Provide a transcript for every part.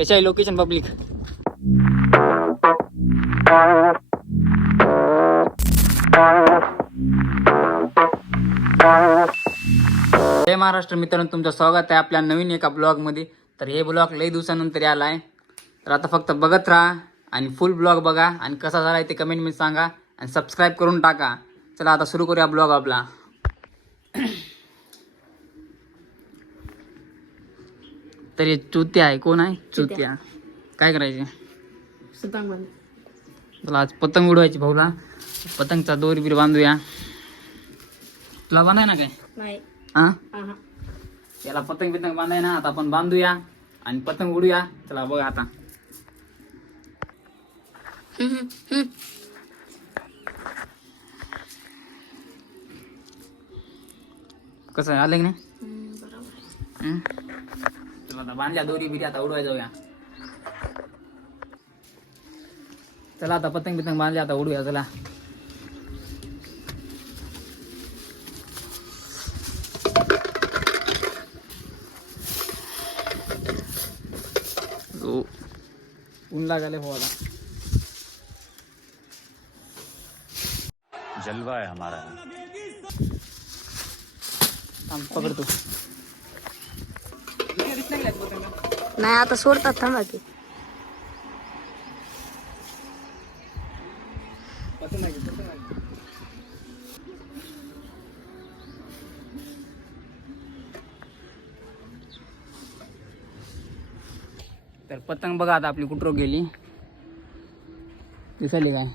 कशा आहे location public? जय महाराष्ट्र मित्रांनो, तुमचं स्वागत आहे आपल्या नवीन एका ब्लॉगमध्ये. तर हे ब्लॉग लई दिवसानंतर आला आहे. तर आता फक्त बघत राहा आणि फुल ब्लॉग बघा आणि कसा झाला आहे ते कमेंटमध्ये सांगा आणि सबस्क्राईब करून टाका. चला आता सुरू करूया ब्लॉग आपला. तर हे चुत्या आहे. कोण आहे चुत्या? काय करायचे? चला आज पतंग उडवायची भाऊला. पतंगचा दोरी बीर बांधूया. तुला बांधाय ना काय? नाही. हा, याला पतंग बितंग बांधाय ना. आता आपण बांधूया आणि पतंग उडूया. चला बघा आता. कसं आलं की नाही? चला आता बांधल्या दोरी बिरी, आता उडवाय जाऊया. चला आता पतंग बितंग बांधल्या, आता उडूया. चला ऊन लागायला पोहायला. जलवा है हमारा. पकडतो. नाही आता सोडतात, थांबा की. तर पतंग बघा आता आपली कुठं गेली. दिसायली काय?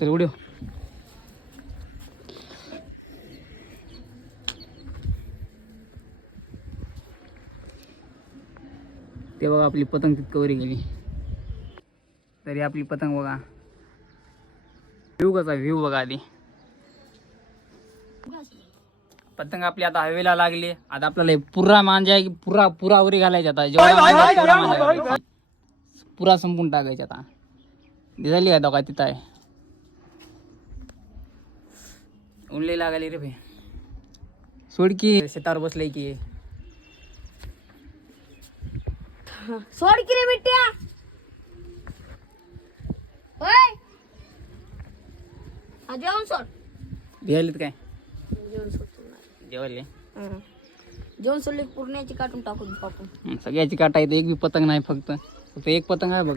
चल उड्यो. ते बघा आपली पतंग तितकं वरी गेली. तरी आपली पतंग बघा. व्ह्यू कसा, व्ह्यू बघा आधी. पतंग आपली आता हवेला लागली. आता आपल्याला पुरा मांजा पुरा वरी घालायचा. आता जेवढा पुरा संपून टाकायचा. आता दिसायली का दोघा तिथं आहे. उनले लागाली रे भाई. सोड की, शेतावर बसले की. सोड की रे बिट्ट्या. होय, हा जेवण सोड. भियालीत काय? जेवण सोड. जेवायले जेवण सोडले पूर्ण्याची काटून टाकून पापून. सगळ्याची काटा येते. एक बी पतंग नाही, फक्त एक पतंग आहे बघ.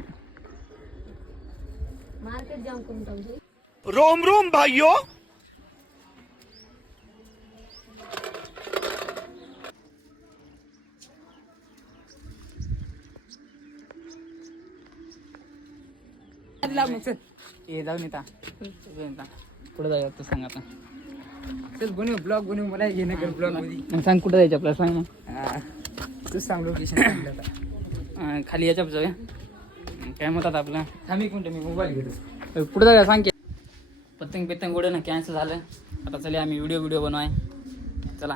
मार्केट जाम करून टाकू. रोम रोम भाइयों. हे जाऊन येता कुठं जायचं तू सांग आता. चल बनव ब्लॉग, बनव. मला हे नगर ब्लॉग मध्ये सांग कुठं जायचं आपल्याला, सांग ना. तूच सांग लोकेशन. खाली याच्या जाऊया. काय म्हणतात आपलं? थांब एक मिनिट, मी मोबाईल घेतो. पुढे जाऊया, सांग की. पतंग बितंग उडे ना कॅन्सल झालं. आता चला आम्ही व्हिडिओ बनवाय. चला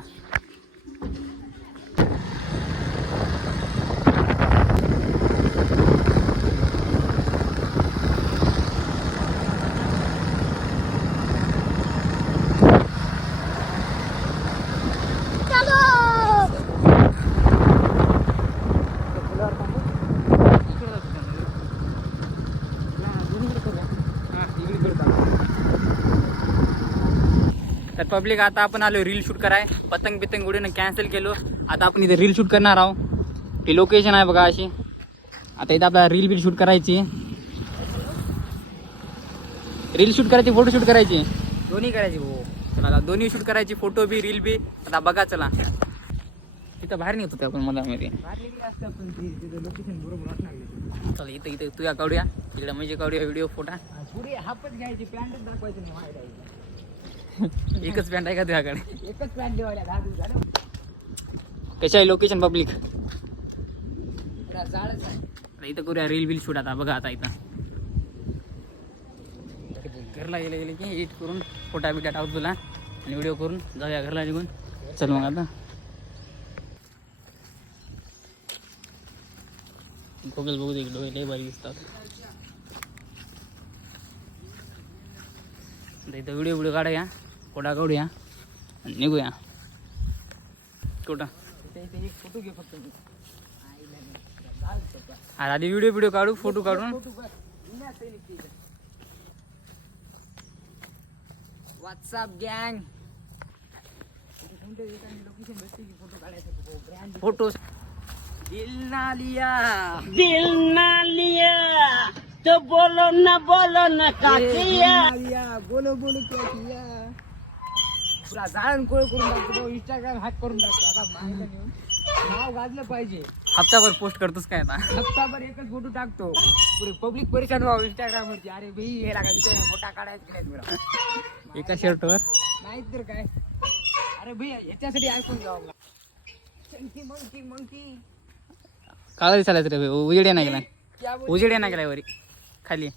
तर पब्लिक, आता आपण आलो रील शूट कराय. पतंग बितंग उडून कॅन्सल केलो. आता आपण इथे रील शूट करणार आहोत. ती लोकेशन आहे बघा अशी. आता इथं आपल्याला रील शूट करायची. रील शूट करायची, फोटो शूट करायची, दोन्ही करायची भाऊ. चला दोन्ही शूट करायची, फोटो बी रील बी. आता बघा चला. इथं बाहेर निघत होते आपण मधामध्ये. चला इथं तुझ्या काढूया. तिकडे म्हणजे काढूया व्हिडिओ फोटा. हापच घ्यायची, पॅन्टच दाखवायची नाही. एकच पॅन्ट आहे का तुझ्याकडे? एकच पॅन्ट ठेवायला 10 दिवस झालं. कशा आहे लोकेशन पब्लिक? इथं करूया रील बिल शूट. आता बघा आता इथं घरला गेले की एडिट करून फोटा बिटा टाकतो तुला आणि व्हिडिओ करून जाऊया घरला निघून. चल मग आता गोगल बघू दे. डोळे लय भारी दिसतात. इथं व्हिडिओ काढूया, फोटा काढूया आणि निघूया. कुठं एक फोटो घे फक्त मी. आधी व्हिडिओ काढू फोटो काढून. व्हॉट्सअप गँग फोटो दिल ना लिया बोलो बोलो क्या किया पुरा जाळण कोळ करून टाकतो इंस्टाग्राम हॅक करून टाकतो आता माहिती नेऊन नाव गाजलं पाहिजे. हप्ताभर पोस्ट करतोस काय आता. हप्ताभर एकच फोटो टाकतो पुरे पब्लिक परेशान व्हावं इंस्टाग्राम वरती. अरे भाई हे लागायचं फोटा काढायचं नाही तुला एका शर्टवर नाही तर काय. अरे भाई याच्यासाठी ऐकून घ्यावं चंकी मंकी मंकी काळा दिसायला रे उजेड नाही गेलाय. क्या बोल उजेड नाही गेलाय वरी खाली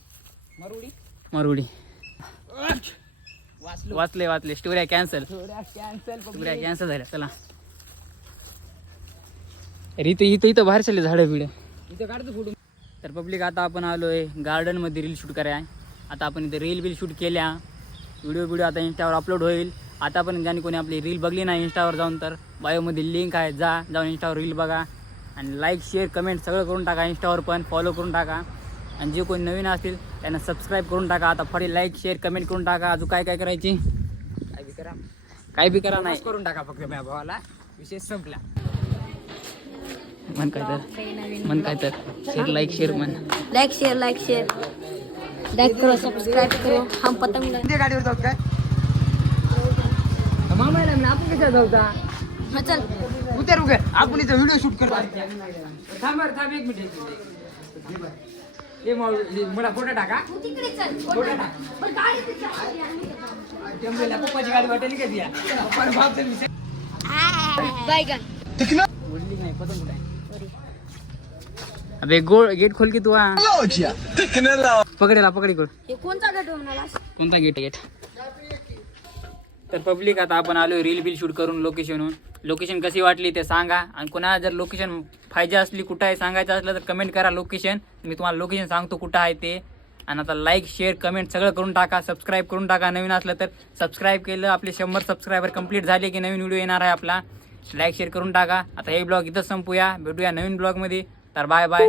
मरुडी मरुडी. वाचलो वाचले स्टोऱ्या कॅन्सल थोड्या कॅन्सल स्टोऱ्या कॅन्सल झाल्या. चला अरे इथं बाहेर चालले झाडं बिडं. इथं काढतो फोटो. तर पब्लिक आता आपण आलोय गार्डन मध्ये रील शूट कराय. आता आपण इथे रील शूट केल्या. व्हिडिओ आता इंस्टावर अपलोड होईल. आता पण ज्याने कोणी आपली रील बघली नाही इंस्टावर जाऊन तर बायोमध्ये लिंक आहे जाऊन इंस्टावर रील बघा आणि लाईक शेअर कमेंट सगळं करून टाका. इंस्टावर पण फॉलो करून टाका आणि जे कोणी नवीन असतील त्यांना सबस्क्राईब करून टाका. आता फडी लाईक शेअर कमेंट करून टाका. अजून काय करायची काय बी करा नाही करून टाका फक्त माझ्या भावाला विषय संपला. मन काय तर शेअर लाईक शेअर म्हण. लाइक शेयर लाइक करो सब्सक्राइब करो. हम पतंग ते गाडीवर जाऊ काय मामाला म्हणा आपण कशा जाऊ का हाँ चल उतर उगे आपण इथं व्हिडिओ शूट करतो. थांब एक मिनिट हे मला फोटो टाका फोटो टाका टेम्पलेला पप्पाची गाडी वाटेल का दिया पप्पाला बाप तर विषय बैगन बोलली नाही पतंग कुठे आहे. अबे गेट खोल की तू पकडेला हे कोणता गट म्हणाला. कोणता गेट. तर पब्लिक आता आपण आलो रील शूट करून लोकेशन कशी वाटली ते सांगा. आणि कोणाला जर लोकेशन पाहिजे असली कुठं आहे सांगायचं असलं तर कमेंट करा लोकेशन. मी तुम्हाला लोकेशन सांगतो कुठं आहे ते. आणि आता लाईक शेअर कमेंट सगळं करून टाका. सबस्क्राईब करून टाका. नवीन असलं तर सबस्क्राईब केलं. आपले 100 सबस्क्रायबर कंप्लीट झाले की नवीन व्हिडिओ येणार आहे आपला. लाईक शेअर करून टाका. आता हे ब्लॉग इथंच संपूया. भेटूया नवीन ब्लॉगमध्ये. तर बाय बाय.